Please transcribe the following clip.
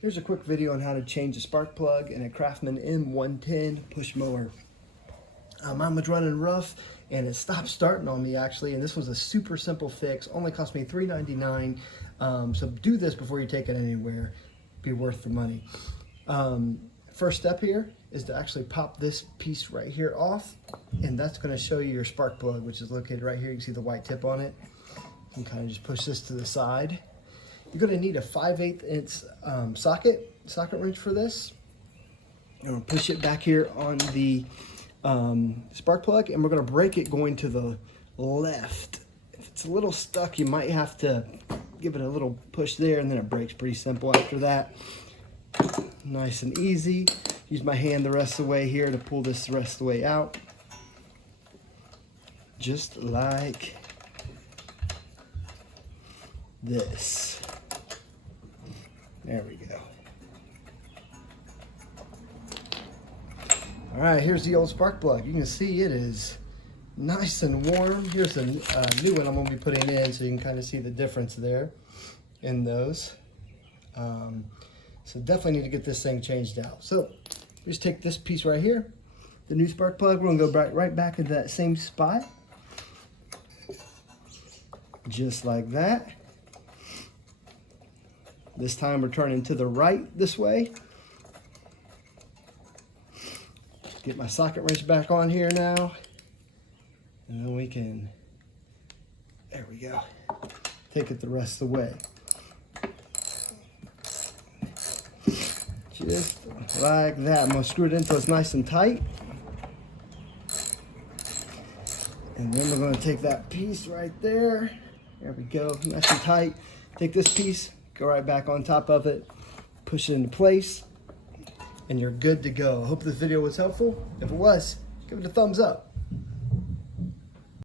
Here's a quick video on how to change a spark plug in a Craftsman M110 push mower. Mine was running rough and it stopped starting on me actually, and this was a super simple fix. Only cost me $3.99. So do this before you take it anywhere. Be worth the money. First step here is to actually pop this piece right here off, and that's going to show you your spark plug, which is located right here. You can see the white tip on it. You can kind of just push this to the side. You're going to need a 5/8 inch socket wrench for this. You're going to push it back here on the spark plug, and we're going to break it going to the left. If it's a little stuck, you might have to give it a little push there, and then it breaks. Pretty simple after that. Nice and easy. Use my hand the rest of the way here to pull this the rest of the way out. Just like this. There we go. All right, here's the old spark plug. You can see it is nice and warm. Here's a new one I'm going to be putting in, so you can kind of see the difference there in those. So definitely need to get this thing changed out. So just take this piece right here, the new spark plug. We're going to go right back into that same spot, just like that. This time we're turning to the right this way. Get my socket wrench back on here now, and then we can, there we go, take it the rest of the way. Just like that. I'm going to screw it in until it's nice and tight. And then we're going to take that piece right there. There we go, nice and tight. Take this piece, go right back on top of it, push it into place, and you're good to go. I hope this video was helpful. If it was, give it a thumbs up.